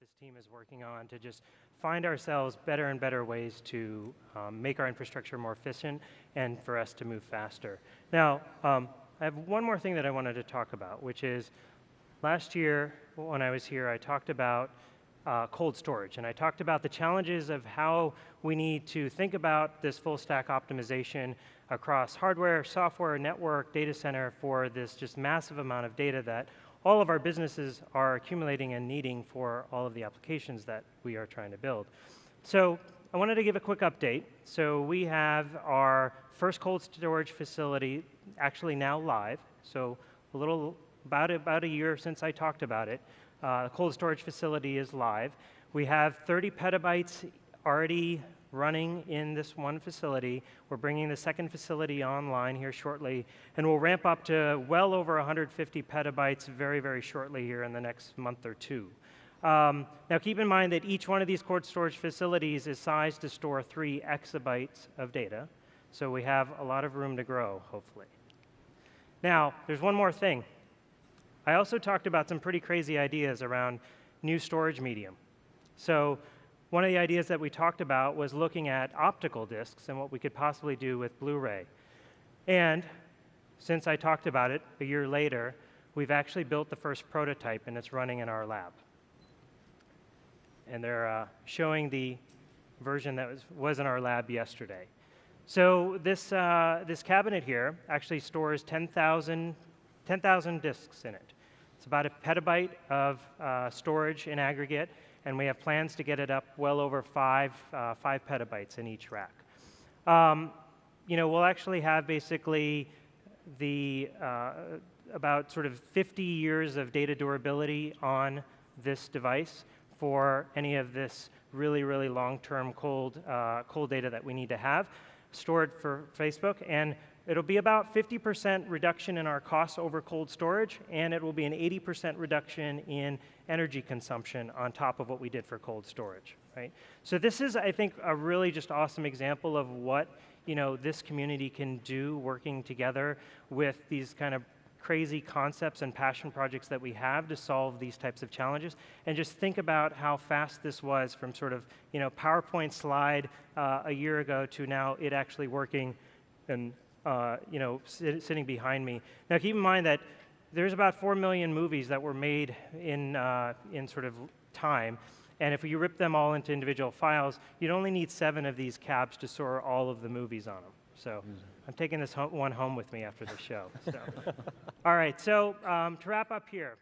This team is working on to just find ourselves better and better ways to make our infrastructure more efficient and for us to move faster. Now, I have one more thing that I wanted to talk about, which is last year when I was here, I talked about cold storage, and I talked about the challenges of how we need to think about this full stack optimization across hardware, software, network, data center for this just massive amount of data that all of our businesses are accumulating and needing for all of the applications that we are trying to build. So I wanted to give a quick update. So we have our first cold storage facility actually now live. So a little, about a year since I talked about it, the cold storage facility is live. We have 30 petabytes already running in this one facility. We're bringing the second facility online here shortly, and we'll ramp up to well over 150 petabytes very, very shortly here in the next month or two. Now keep in mind that each one of these cold storage facilities is sized to store 3 exabytes of data, so we have a lot of room to grow, hopefully. Now, there's one more thing. I also talked about some pretty crazy ideas around new storage medium. So one of the ideas that we talked about was looking at optical discs and what we could possibly do with Blu-ray. And since I talked about it a year later, we've actually built the first prototype, and it's running in our lab. And they're showing the version that was in our lab yesterday. So this cabinet here actually stores 10,000 disks in it. It's about a petabyte of storage in aggregate, and we have plans to get it up well over 5 petabytes in each rack. We'll actually have basically about sort of 50 years of data durability on this device for any of this really, really long-term cold data that we need to have stored for Facebook. And it'll be about 50% reduction in our costs over cold storage, and it will be an 80% reduction in energy consumption on top of what we did for cold storage, right? So this is, I think, a really just awesome example of what this community can do working together with these kind of crazy concepts and passion projects that we have to solve these types of challenges. And just think about how fast this was from sort of PowerPoint slide a year ago to now it actually working and sitting behind me. Now keep in mind that there's about 4 million movies that were made in sort of time, and if you rip them all into individual files, you'd only need 7 of these cabs to store all of the movies on them. So I'm taking this one home with me after the show. So. All right, so to wrap up here.